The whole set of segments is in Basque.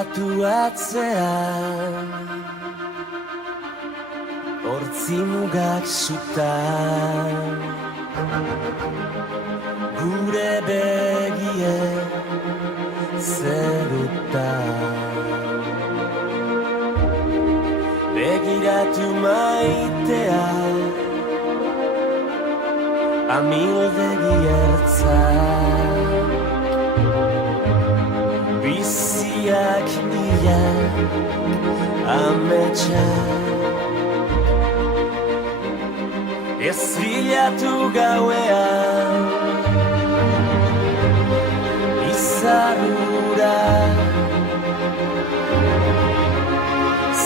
Begiratu atzean hortzi mugak sutan gure begie zerutan begiratu maitea amildegi ertzan biziak ia ametsak ez bilatu gauean izarrura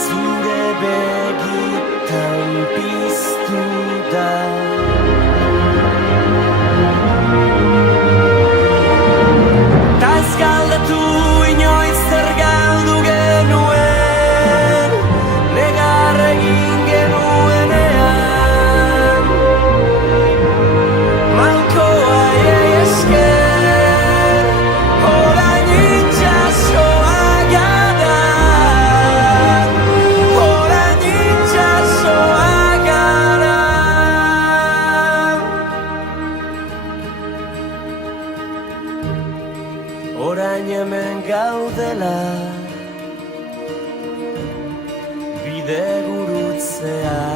zure begitan piztu da ta ez galdetu inoiz zer galdu genuen negar egin genuenean malkoa esker orain itxasoa gara orain itxasoa gara orain hemen gaudela bide gurutzea